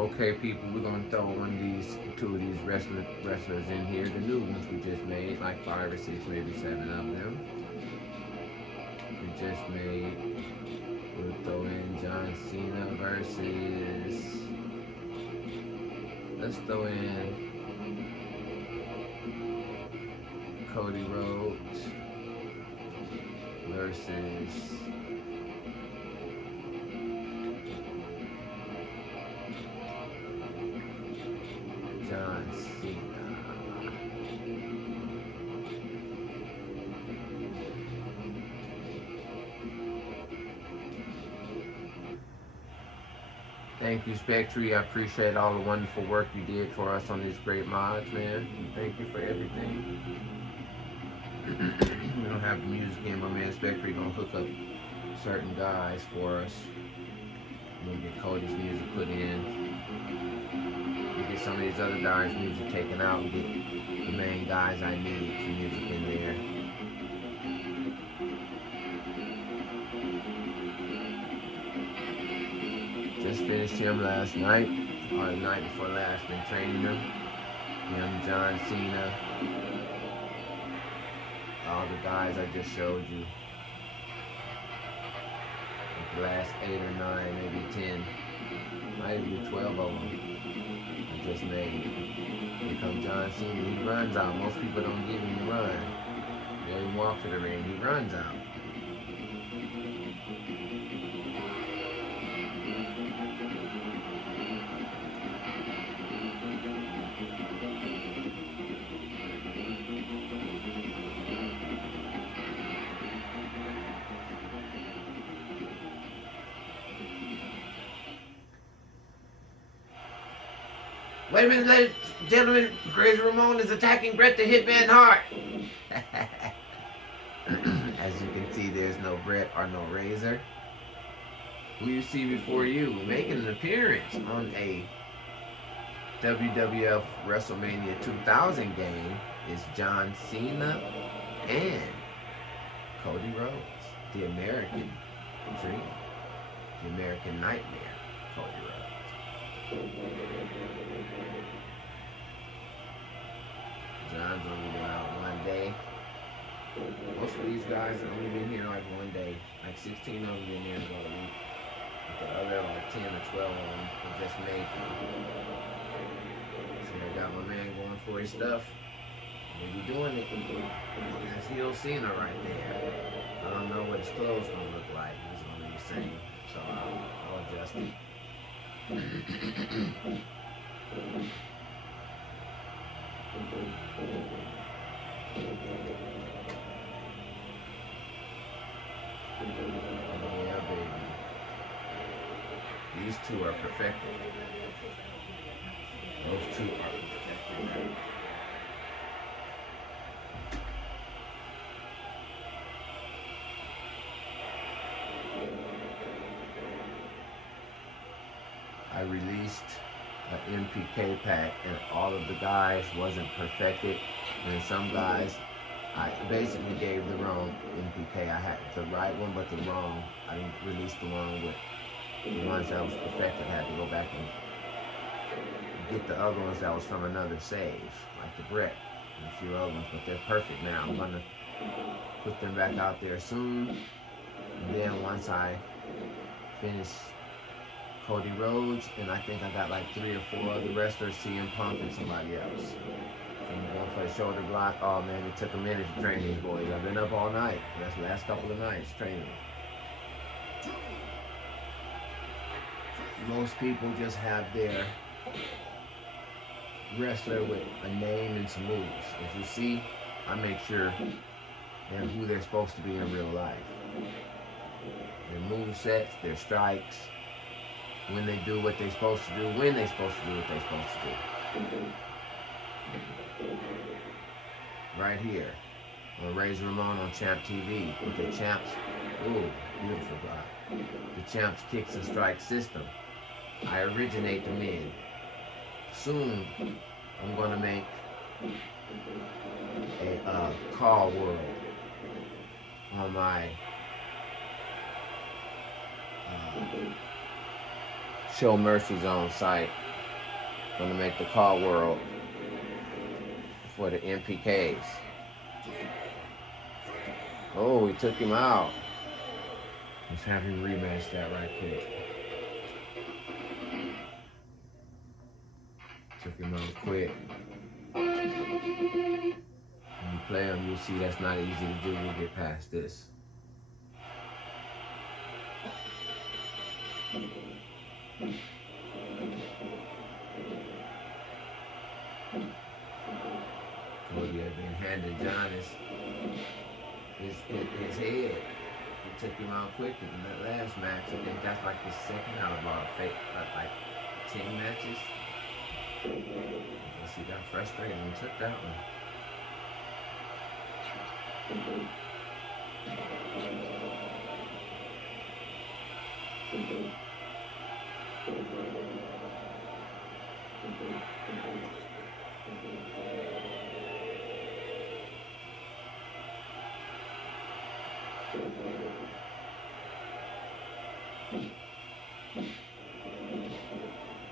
Okay, people, we're gonna throw two of these wrestlers in here. The new ones we just made, like 5 or 6, maybe 7 of them. We just made. We'll throw in John Cena versus. Let's throw in Cody Rhodes versus John Cena. Thank you, Spectre. I appreciate all the wonderful work you did for us on these great mods, man. Thank you for everything. We don't have the music in, my man Spectre gonna hook up certain guys for us. We'll get Cody's music put in. We'll get some of these other guys' music taken out and get the main guys I need for music in there. Just finished him last night, or the night before last, been training him. Him, John Cena, all the guys I just showed you. Like the last 8 or 9, maybe 10, might even be 12 of them I just made. Here comes John Cena, he runs out. Most people don't give him the run. They don't walk to the ring, he runs out. Wait a minute, ladies and gentlemen, Razor Ramon is attacking Bret the Hitman Hart. As you can see, there's no Bret or no Razor. Who you see before you making an appearance on a WWF WrestleMania 2000 game is John Cena and Cody Rhodes, the American Dream, the American Nightmare, Cody Rhodes. John's only been out 1 day. Most of these guys have only been here like 1 day. Like 16 of them been there about a week. But the other like 10 or 12 of them have just made it. So I got my man going for his stuff. They be doing it. That's heel Cena right there. I don't know what his clothes gonna look like. It's gonna be the same. So I'll adjust it. Yeah, baby. These two are perfected. Those two are perfected. I released an MPK pack and all of the guys wasn't perfected, and some guys I basically gave the wrong MPK. I had the right one but the wrong. I didn't release the one with the ones that was perfected. I had to go back and get the other ones that was from another save, like the Bret and a few other ones, but they're perfect now. I'm gonna put them back out there soon, and then once I finish Cody Rhodes, and I think I got like 3 or 4 other wrestlers, CM Punk and somebody else. I'm going for the shoulder block. Oh man, it took a minute to train these boys. I've been up all night. That's the last couple of nights training. Most people just have their wrestler with a name and some moves. As you see, I make sure they're who they're supposed to be in real life. Their move sets, their strikes, when they do what they're supposed to do, when they're supposed to do what they're supposed to do. Right here on Razor Ramon on Champ TV with the Champ's, ooh, beautiful block. The Champ's kicks and strike system. I originate them in. Soon, I'm gonna make a CAW world on my Sho Mercy Zone site. Gonna make the call world for the MPKs. Oh, he took him out. Let's have him rematch that right quick. Took him out quick. When you play him, you'll see that's not easy to do. We'll get past this. Cody had been handing John his head. He took him out quicker than that last match. I think that's like his second out of about like 10 matches. I guess he got frustrated and took that one.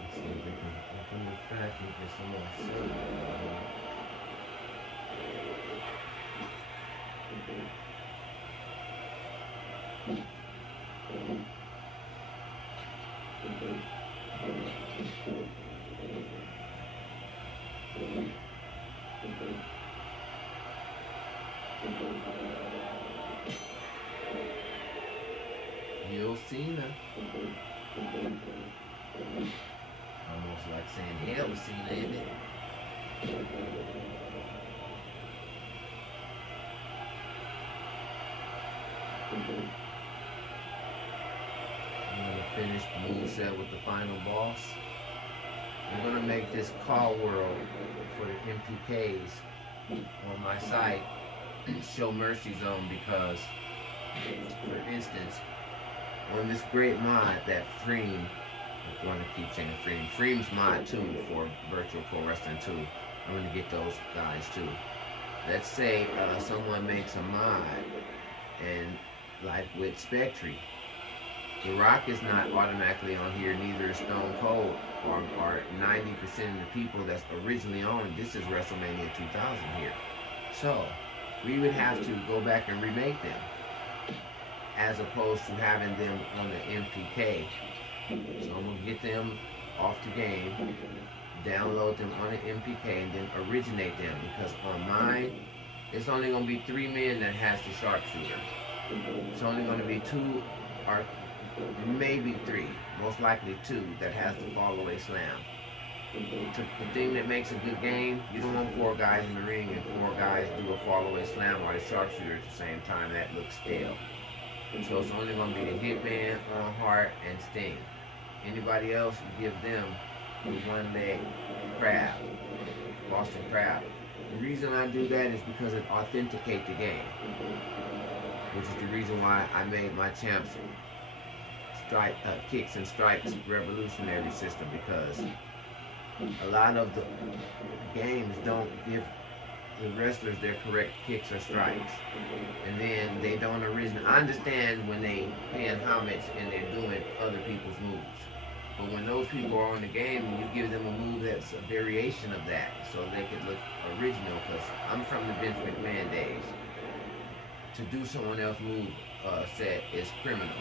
Let's see if we can open this back and get some more silver. Cena. Almost like saying hell with Cena, isn't it? I'm going to finish the moveset with the final boss. I'm going to make this call world for the MPKs on my site, Sho Mercy Zone, because, for instance, on this great mod that Freem, if you want to keep saying Freem's mod too for Virtual Pro Wrestling 2, I'm going to get those guys too. Let's say someone makes a mod, and like with Spectre, The Rock is not automatically on here, neither is Stone Cold, or 90% of the people that's originally on. This is WrestleMania 2000 here. So, we would have to go back and remake them, as opposed to having them on the MPK. So I'm going to get them off the game, download them on the MPK, and then originate them, because on mine, it's only going to be 3 men that has the sharpshooter. It's only going to be 2 or maybe 3, most likely 2, that has the fall away slam. The thing that makes a good game, you don't want 4 guys in the ring and 4 guys do a fall away slam or the sharpshooter at the same time. That looks stale. So it's only going to be the Hitman, Hart, and Sting. Anybody else, you give them the 1-leg crab, Boston Crab. The reason I do that is because it authenticates the game, which is the reason why I made my champs kicks and strikes revolutionary system, because a lot of the games don't give the wrestlers their correct kicks or strikes, and then they don't originally. I understand when they paying homage and they're doing other people's moves, but when those people are on the game and you give them a move that's a variation of that, so they could look original. Because I'm from the Vince McMahon days. To do someone else's move set is criminal.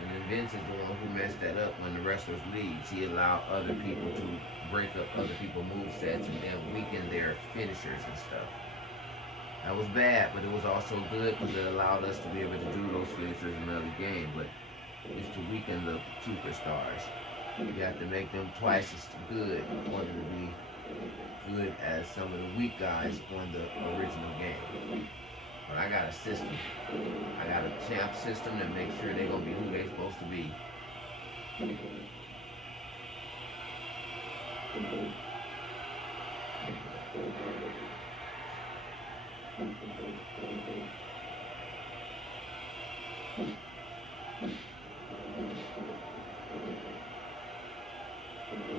And then Vince is the one who messed that up when the wrestlers leaves. He allowed other people to break up other people's movesets and then weaken their finishers and stuff. That was bad, but it was also good because it allowed us to be able to do those finishers in another game. But it's to weaken the superstars. You have to make them twice as good in order to be good as some of the weak guys on the original game. But I got a system. I got a champ system that makes sure they're going to be who they're supposed to be.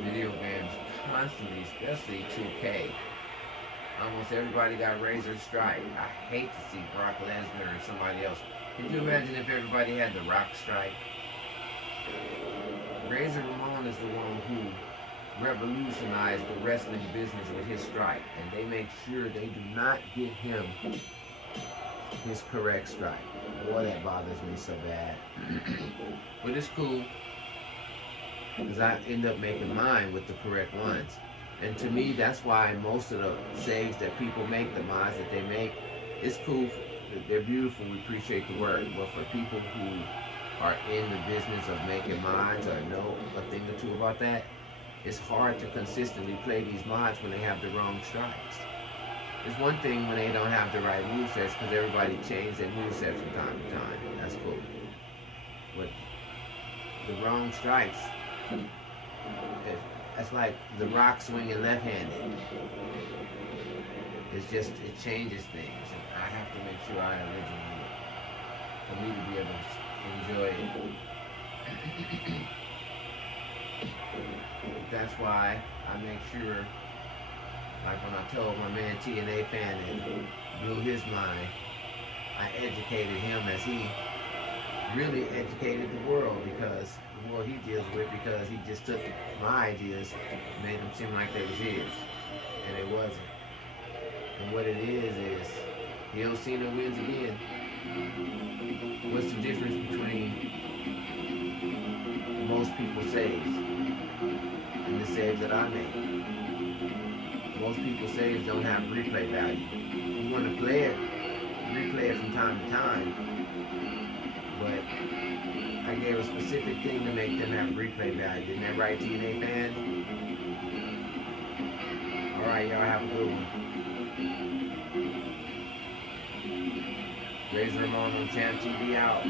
Video games constantly, especially 2K. Almost everybody got Razor Strike. I hate to see Brock Lesnar and somebody else. Can you imagine if everybody had the Rock Strike? Razor Ramon is the one who revolutionized the wrestling business with his strike, and they make sure they do not give him his correct strike. Boy, that bothers me so bad. But it's cool, because I end up making mine with the correct ones. And to me, that's why most of the saves that people make, the mods that they make, it's cool. They're beautiful. We appreciate the work. But for people who are in the business of making mods or know a thing or two about that, it's hard to consistently play these mods when they have the wrong strikes. It's one thing when they don't have the right movesets, because everybody changes their moveset from time to time. That's cool. But the wrong strikes, that's like The Rock swinging left-handed. It's just, it changes things. And I have to make sure I originate it for me to be able to enjoy it. That's why I make sure, like when I told my man TNA fan that blew his mind, I educated him as he really educated the world, because the world he deals with, because he just took my ideas and made them seem like they was his, and it wasn't. And what it is Heel Cena wins again. What's the difference between most people's saves and the saves that I make? Most people's saves don't have replay value. You want to play it, replay it from time to time, but I gave a specific thing to make them have replay value. Isn't that right, TNA fan? Alright, y'all have a good one. Razor Ramon on Champ TV out.